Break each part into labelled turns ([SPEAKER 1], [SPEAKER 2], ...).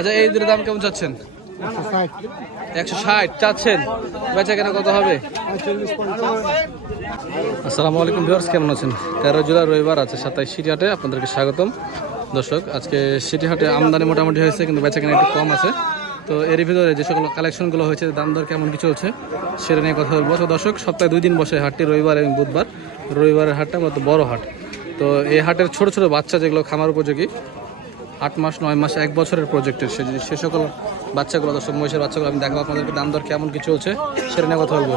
[SPEAKER 1] আচ্ছা এই দুটোর দাম কেমন চাচ্ছেন? একশো ষাট। চাচ্ছেন। বেচা কেনা কত হবে? আসসালামু আলাইকুম ভিউয়ার্স, কেমন আছেন? তেরো জুলাই রবিবার আছে সাতাইশ সিটি হাটে, আপনাদেরকে স্বাগতম। দর্শক, আজকে সিটি হাটে আমদানি মোটামুটি হয়েছে, কিন্তু বেচা কেনা একটু কম আছে। তো এর ভিতরে যে সকল কালেকশনগুলো হয়েছে, দাম দর কেমন, কি চলছে, সেটা নিয়ে কথা বলব। দর্শক, সপ্তাহে দুই দিন বসে হাটটি রবিবার এবং বুধবার। রবিবারের হাটটা মূলত বড় হাট। তো এই হাটের ছোট ছোট বাচ্চা যেগুলো খামার উপযোগী আট মাস, নয় মাস, এক বছরের প্রজেক্টের সে সে সকল বাচ্চাগুলো, দর্শক, মহিষের বাচ্চাগুলো আমি দেখাবো আপনাদেরকে, দাম দর কেমন, কি চলছে, সেটা নিয়ে কথা বলব।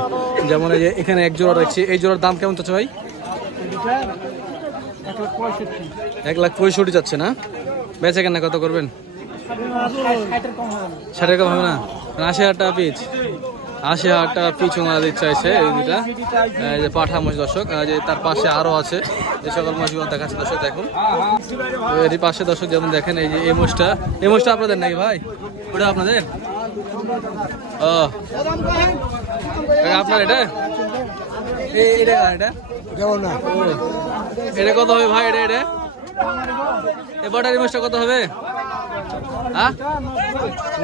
[SPEAKER 1] যেমন এই যে এখানে এক জোড়া রাখছি এই জোড়ার দাম কেমন চাচ্ছে ভাই? এক লাখ পঁয়ষট্টি যাচ্ছে না? বেচে কেন কত করবেন? ষাট কম হবে না। আশি হাজার টাকা পিচ। আশি হাজার টাকা ওনারা দিতে চাইছে এই দুটা এই যে পাঠা মহিষ দর্শক যে তার পাশে আরও আছে। যে সকল মহিষগুলো দেখাচ্ছে দর্শক দেখুন। এরই পাশে দর্শক যেমন দেখেন এই যে এই মোষটা এই মোষটা আপনাদের নাকি ভাই? ওটা আপনাদের? ও। আপনার এটা? এটা এটা? এটা কত হবে ভাই? এটা এটা? এ বটারি কত হবে? হ্যাঁ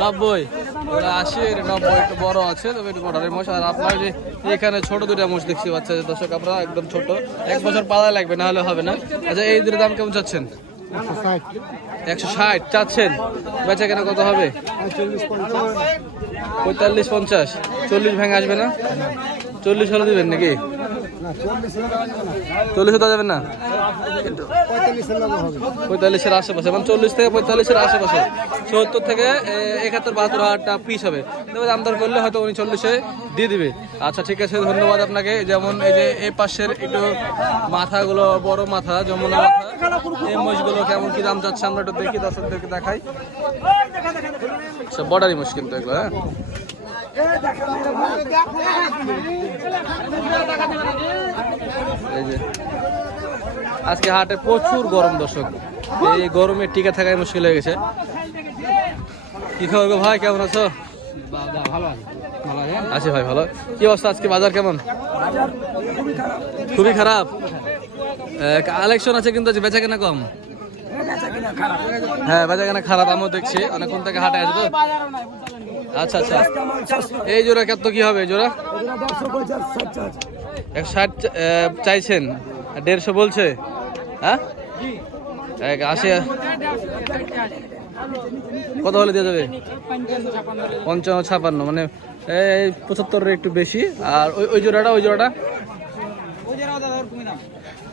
[SPEAKER 1] নব্বই। এর একটু বড় আছে, তবে একটু এখানে দুটা মোষ দেখছি বছর পালা লাগবে হবে না। আচ্ছা এই দাম কেমন চাচ্ছেন? একশো ষাট চাচ্ছেন। কেনা কত হবে? পঁয়তাল্লিশ পঞ্চাশ। চল্লিশ ভেঙে আসবে না? চল্লিশ হলে দিবেন নাকি? চল্লিশ হতে যাবেন না? পঁয়তাল্লিশের আশেপাশে মানে চল্লিশ থেকে পঁয়তাল্লিশের আশেপাশে। সত্তর থেকে একাত্তর, বাহাত্তর হাজারটা পিস হবে। তবে দাম দর করলে হয়তো উনি চল্লিশে দিয়ে দিবে। আচ্ছা ঠিক আছে, ধন্যবাদ আপনাকে। যেমন এই যে এই পাশের একটু মাথাগুলো, বড় মাথা, যেমন এই মহিষগুলো কেমন কি দাম যাচ্ছে আমরা একটু দেখি, দর্শকদেরকে দেখাই। সব বর্ডারি মোষ কিন্তু এগুলো হ্যাঁ? আজকে হাটে প্রচুর গরম দর্শক। এই গরমে টিকে থাকাই মুশকিল হয়ে গেছে। কি খবর ভাই, কেমন আছো? আছি ভাই, ভালো। কি অবস্থা আজকে? বাজার কেমন? খুবই খারাপ। কালেকশন আছে কিন্তু বেচা কেনা কম? হ্যাঁ বেচা কেনা খারাপ। আমিও দেখছি। অনেকক্ষণ থেকে হাটে তো। আচ্ছা আচ্ছা। এই জোড়া কত কি হবে জোড়া? এক ষাট চাইছেন। দেড়শো বলছে? হ্যাঁ? এক আশি কত হলে দিয়ে যাবে? পঞ্চান্ন, ছাপান্ন মানে এই পঁচাত্তরের একটু বেশি। আর ওই ওই জোড়াটা ওই জোড়াটা?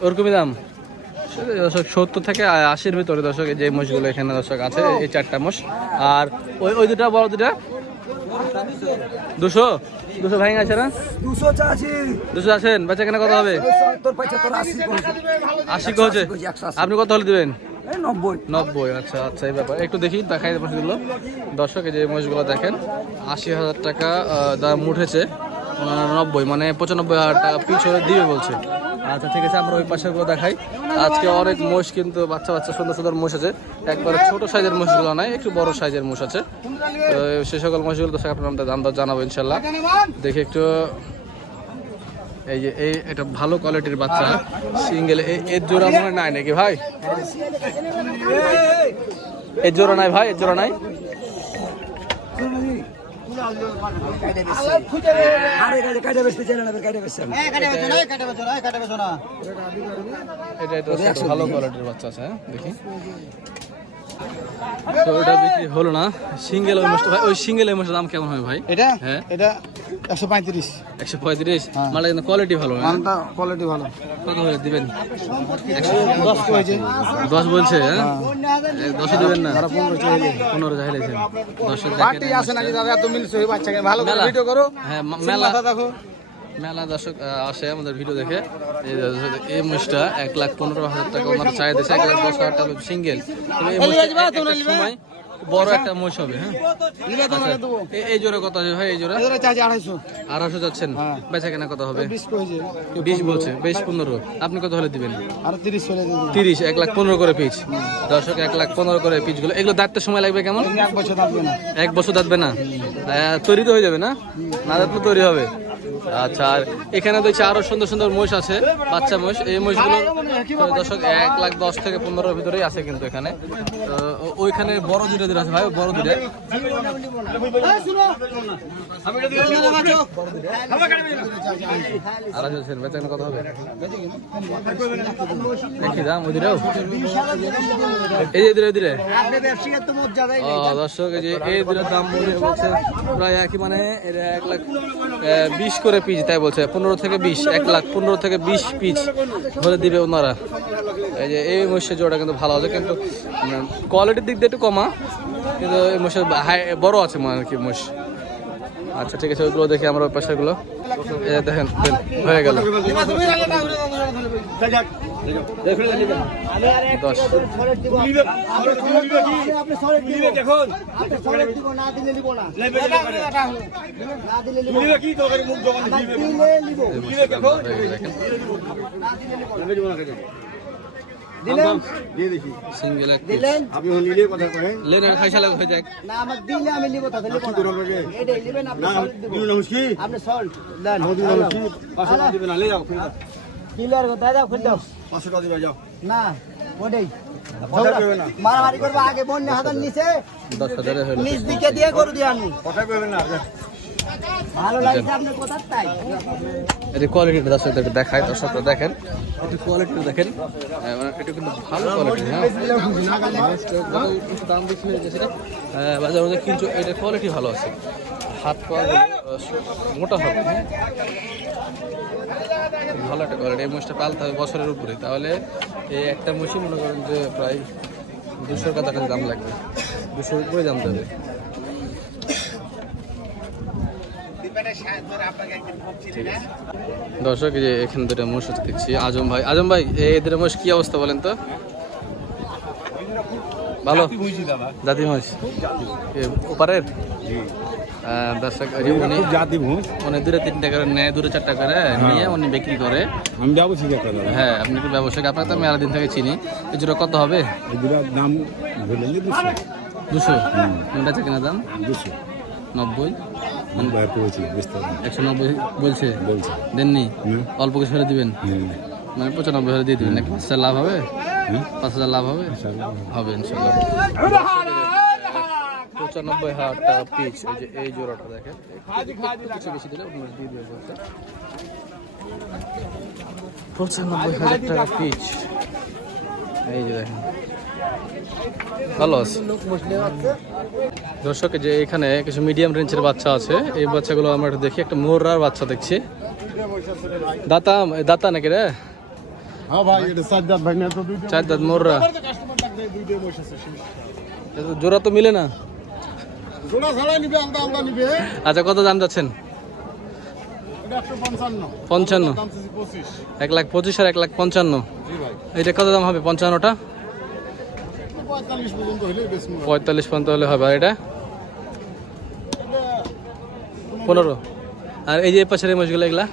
[SPEAKER 1] ওরকমই দাম। দর্শক, সত্তর থেকে আশির ভিতরে দর্শক যে মোষগুলো এখানে দর্শক আছে, এই চারটা মোষ। আর ওই ওই দুটা, বড় দুটা? দুশো? দুশো ভাঙ আছে না?
[SPEAKER 2] দুশো চাষি।
[SPEAKER 1] দুশো আছেন বেচা কেনা কত হবে?
[SPEAKER 2] আশি
[SPEAKER 1] হচ্ছে? আপনি কত হলে দিবেন?
[SPEAKER 2] নব্বই।
[SPEAKER 1] নব্বই আচ্ছা আচ্ছা এই ব্যাপার। একটু দেখি দেখাই মহিষগুলো দর্শক এই যে মহিষগুলো দেখেন আশি হাজার টাকা দাম উঠেছে। নব্বই মানে পঁচানব্বই হাজার টাকা পিছ হলে দিবে বলছে। আচ্ছা ঠিক আছে, আমরা ওই পাশেরগুলো দেখাই। আজকে অনেক মোষ কিন্তু বাচ্চা বাচ্চা, সুন্দর সুন্দর মোষ আছে। একবারে ছোট সাইজের মোষগুলো নাই, একটু বড় সাইজের মোষ আছে। তো সে সকল মোষগুলো তো আপনার আমাদের দাম দর জানাব ইনশাল্লাহ দেখি একটু, এই যে, এই এটা ভালো কোয়ালিটির বাচ্চা, সিঙ্গেল এর জোড়া মনে নাই নাকি ভাই? এর জোড়া নাই ভাই, এর জোড়া নাই? ভালো কোয়ালিটির বাচ্চা আছে হ্যাঁ? দেখি। তো ওটা বিক্রি হলো না। সিঙ্গেল ওই মাছটা ভাই ওই সিঙ্গেল ওই মাছটার দাম কেমন হয় ভাই?
[SPEAKER 3] এটা?
[SPEAKER 1] হ্যাঁ।
[SPEAKER 3] এটা একশো পঁয়ত্রিশ।
[SPEAKER 1] একশো পঁয়ত্রিশ? মানে কিন্তু কোয়ালিটি ভালো হ্যাঁ?
[SPEAKER 3] মানটা কোয়ালিটি ভালো।
[SPEAKER 1] কত দিবেন?
[SPEAKER 3] দশ হয়েছে
[SPEAKER 1] দশ বলছে হ্যাঁ? দশে দিবেন না?
[SPEAKER 3] তারা পনেরো চাইলে
[SPEAKER 1] পনেরো চাইলেছে দশে
[SPEAKER 3] পার্টি আসে নাকি দাদা? এত মিলছে ওই বাচ্চাকে ভালো করে
[SPEAKER 1] মেলা।
[SPEAKER 3] ভিডিও করো।
[SPEAKER 1] হ্যাঁ মেলা।
[SPEAKER 3] দেখো
[SPEAKER 1] মেলা দর্শক আসে আমাদের ভিডিও দেখে। এই মুষটা এক লাখ পনেরো হাজার টাকা ওনারা চাই দিয়েছে। এক লাখ দশ হাজার টাকা সিঙ্গেল। সময় বড় একটা মোষ হবে হ্যাঁ? আচ্ছা, এই জোরে কত আছে ভাই এই জোরে
[SPEAKER 3] আড়াইশো।
[SPEAKER 1] আড়াইশো যাচ্ছেন?
[SPEAKER 3] হ্যাঁ।
[SPEAKER 1] বেচা কেনা কত হবে?
[SPEAKER 3] বিশ
[SPEAKER 1] বলছে। বেশ পনেরো। আপনি কত হলে দিবেন?
[SPEAKER 3] তিরিশ
[SPEAKER 1] এক লাখ পনেরো করে পিচ। দর্শক এক লাখ পনেরো করে পিচগুলো এগুলো দাঁততে সময় লাগবে কেমন?
[SPEAKER 3] এক বছর
[SPEAKER 1] দাঁতবে না। তৈরি তো হয়ে যাবে না? না দাঁতলে তৈরি হবে। আচ্ছা আর এখানে দেখছি আরও সুন্দর সুন্দর মহিষ আছে, বাচ্চা মহিষ। এই মহিষগুলো দর্শক, এক লাখ দশ থেকে পনেরোর ভিতরেই আছে কিন্তু এখানে। ওইখানে বড় দুটো দিন আছে ভাই বড় দুটো বেচা। কত হবে। দেখি দাম ওই দিলেও এই যে দিলে ও দর্শক এই যে এই দিলের দাম বলে বলছে প্রায় একই মানে এটা এক লাখ বিশ করে পিস তাই বলছে। পনেরো থেকে বিশ এক লাখ পনেরো থেকে বিশ পিস ধরে দিবে ওনারা। এই যে এই মহিষের জোড়া কিন্তু ভালো আছে কিন্তু কোয়ালিটির দিক দিয়ে একটু কমা কিন্তু এই মহিষের হাই বড় আছে মানে আর কি মহিষ। আচ্ছা ঠিক আছে ওইগুলো দেখি আমরা ওই পাশেগুলো এই যে দেখেন দেন, গেল সিঙ্গেল এক
[SPEAKER 4] আপনি নিলে কথা করেন।
[SPEAKER 1] লেন আর খাইসালে হয়ে যাক।
[SPEAKER 5] না আমাকে দিলে আমি নিব তাহলে নিব
[SPEAKER 4] কি করব রে?
[SPEAKER 5] না এটাই নেবেন আপনি সল্ট দিব।
[SPEAKER 4] দিন নমস্কি।
[SPEAKER 5] আপনি সল্ট দেন।
[SPEAKER 4] দিন নমস্কি। পাঁচশো টাকা দিবেন না লে যাও ফিরে যাও।
[SPEAKER 5] কিলার দাদা দাও খুলে দাও।
[SPEAKER 4] পাঁচশো টাকা দিবে যাও।
[SPEAKER 5] না ওটাই
[SPEAKER 4] কথা কইবে না।
[SPEAKER 5] মারামারি করব আগে বন্যা হাজার নিচে। নিচ দিকে দিয়ে গরু দিয়ে আমি
[SPEAKER 4] কথা কইবে না
[SPEAKER 5] কোথার
[SPEAKER 1] কোয়ালিটিটা দর্শক একটু দেখায় দর্শকরা দেখেন। একটু কোয়ালিটিটা দেখেন। আহ, মানে এটা কিন্তু ভালো কোয়ালিটি হ্যাঁ। দাম বেশি হয়ে গেছে বাজার মধ্যে কিন্তু এটা কোয়ালিটি ভালো আছে। হাত পা মোটা হবে হ্যাঁ। ভালো একটা কোয়ালিটি এই মোষটা পালতে হবে বছরের উপরে। তাহলে এই একটা মুশি মনে করেন যে প্রায় দুশোর কাছাকাছি দাম লাগবে। দুশোর উপরে দাম দেবে। দর্শক যে এখানে দুটো মোষ দেখছি। আজম ভাই আজম ভাই এই দুটো মোষ কি অবস্থা বলেন তো? ভালো? জাতি মোষ এ, ওপারের? দর্শক উনি
[SPEAKER 4] জাতি
[SPEAKER 1] উনি দূরে করে নেয় দূরে চার টাকা করে নিয়ে উনি বিক্রি করে।
[SPEAKER 4] আমি
[SPEAKER 1] হ্যাঁ আপনি কি ব্যবসায়িক? আপনাকে তো আমি আলাদিন থেকে চিনি। এই জোড়া কত হবে?
[SPEAKER 4] দাম দুশো।
[SPEAKER 1] কেনা দাম?
[SPEAKER 4] দুশো।
[SPEAKER 1] নব্বই।
[SPEAKER 4] বুঝতে
[SPEAKER 1] একশো নব্বই বলছে?
[SPEAKER 4] বলছে।
[SPEAKER 1] দেননি? অল্প কিছু হলে দিবেন? মানে পঁচানব্বই হলে দিয়ে দিবেন। নাকি পাঁচ হাজার লাভ হবে? পাঁচ হাজার লাভ হবে? হবে। ইনশাল্লাহ। পঁচানব্বই হাজার টাকা পিচ এই যে এই জোড়াটা দেখেন। কিছু বেশি দিলে দিয়ে বলছে পঁচানব্বই হাজার টাকা পিচ এই যে দেখেন। ভালো আছে। দর্শক যে এখানে কিছু মিডিয়াম রেঞ্জের বাচ্চা আছে। এই বাচ্চাগুলো আমরা একটু দেখি একটা মোররার বাচ্চা দেখছি। দাতা দাতা নাকি রে?
[SPEAKER 4] হ্যাঁ
[SPEAKER 1] চার দাঁত মোররা। জোড়া তো মিলে না। আচ্ছা কত দাম যাচ্ছেন?
[SPEAKER 4] পঞ্চান্ন।
[SPEAKER 1] এক লাখ পঁচিশ আর এক লাখ পঞ্চান্ন। এটা কত দাম হবে পঞ্চান্নটা?
[SPEAKER 4] পঁয়তাল্লিশ পর্যন্ত হলে
[SPEAKER 1] হবে। আর এটা? পনেরো। আর এই যে এই পাশের মাছগুলো এগুলা?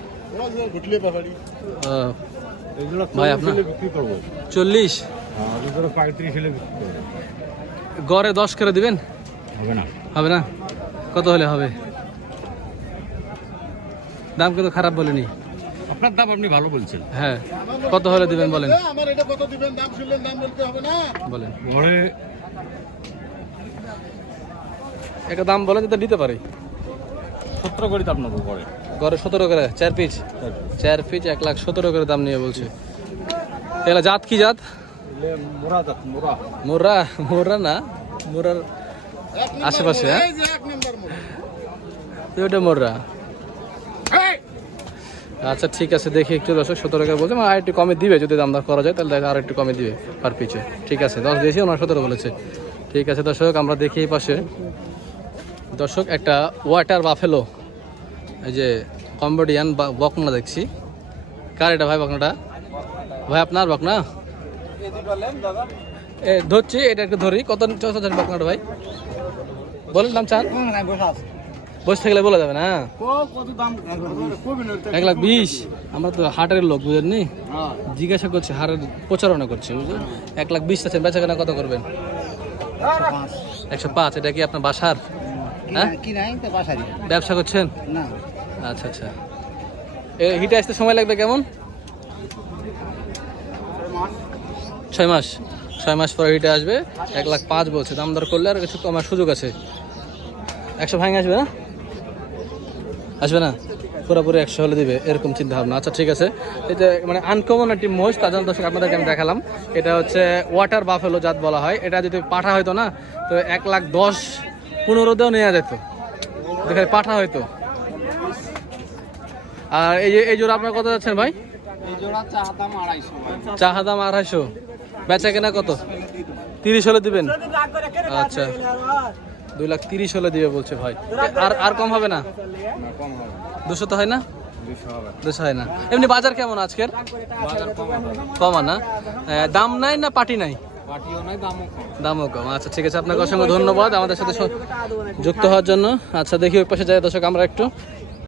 [SPEAKER 1] ভাই, আপনার- চল্লিশ?
[SPEAKER 4] হ্যাঁ
[SPEAKER 1] গড়ে দশ করে দিবেন?
[SPEAKER 4] হবে না।
[SPEAKER 1] হবে না? কত হলে হবে? দাম কিন্তু খারাপ বলেনি।
[SPEAKER 4] আপনার দাম আপনি ভালো বলছেন।
[SPEAKER 1] হ্যাঁ কত হলে দিবেন বলেন?
[SPEAKER 4] আমার এটা কত দিবেন? দাম শুনলেন দাম বলতে হবে না।
[SPEAKER 1] বলেন।
[SPEAKER 4] ঘরে
[SPEAKER 1] একটা দাম বলেন তো দিতে পারি।
[SPEAKER 4] সতেরো করি তো আপনাকে ঘরে
[SPEAKER 1] গড়ে সতেরো করে চার পিস চার পিস এক লাখ সতেরো করে দাম নিয়ে বলছে। এগুলা জাত কি জাত?
[SPEAKER 4] মোরা যাক মোরা।
[SPEAKER 1] মোররা মোররা না মোরার আশেপাশে হ্যাঁ?
[SPEAKER 4] এই যে এক নম্বর মোরা।
[SPEAKER 1] তো ওটা মোররা
[SPEAKER 4] এই!
[SPEAKER 1] আচ্ছা ঠিক আছে, দেখি একটু দর্শক, সতেরো করে বলছে আর একটু কমে দিবে, যদি দাম দর করা যায়, তাহলে আর একটু কমে দিবে পার পিছে ঠিক আছে, দশ দিয়েছি, ওনার সতেরো বলেছে। ঠিক আছে, দর্শক, আমরা দেখি এই পাশে। দর্শক, একটা ওয়াটার বাফেলো এই যে কম্বোডিয়ান বকনা দেখছি। কার এটা ভাই বকনাটা? ভাই, আপনার বকনা? এ, ধরছি, এটা একটু ধরি। কত বকনাটা ভাই? বলেন দাম চান? বসে থাকলে বলা যাবে না? এক লাখ বিশ। আমরা তো হাটের লোক বুঝেননি? জিজ্ঞাসা করছি হাটের প্রচারণা করছি বুঝলেন? এক লাখ বিশ আছেন বেচা কেনা কত করবেন? একশো পাঁচ এটা কি আপনার বাসার? হ্যাঁ? ব্যবসা করছেন?
[SPEAKER 5] না।
[SPEAKER 1] আচ্ছা আচ্ছা। হিটে আসতে সময় লাগবে কেমন? ছয় মাস। ছয় মাস পরে হিটে আসবে। এক লাখ পাঁচ বলছে দাম দর করলে আর কিছু কমার সুযোগ আছে। একশো ভাঙে আসবে না? আসবে না? পুরোপুরি একশো হলে দিবে এরকম চিন্তা ভাবনা আচ্ছা ঠিক আছে। এটা মানে আনকমন একটি মোষ তার জন্য দর্শক আপনাদেরকে আমি দেখালাম। এটা হচ্ছে ওয়াটার বাফেলো জাত বলা হয়। এটা যদি পাঠা হইতো না তো এক লাখ দশ পনেরোতেও নেওয়া যেত। যেখানে পাঠা হইতো। আর এই যে এই জোড়া আপনার কত যাচ্ছেন ভাই? চাহা দাম আড়াইশো। বেচা কেনা কত? তিরিশ হলে দিবেন? আচ্ছা। দুই লাখ তিরিশ হলে দিবে বলছে ভাই। আর আর কম হবে না? দুশো তো হয় না? দুশো হয় না। এমনি বাজার কেমন আজকের? না? দাম নাই না নাই? দামও কম। আচ্ছা ঠিক আছে, আপনাকে অসংখ্য ধন্যবাদ আমাদের সাথে যুক্ত হওয়ার জন্য। আচ্ছা দেখি ওই পাশে যাই দর্শক, আমরা একটু।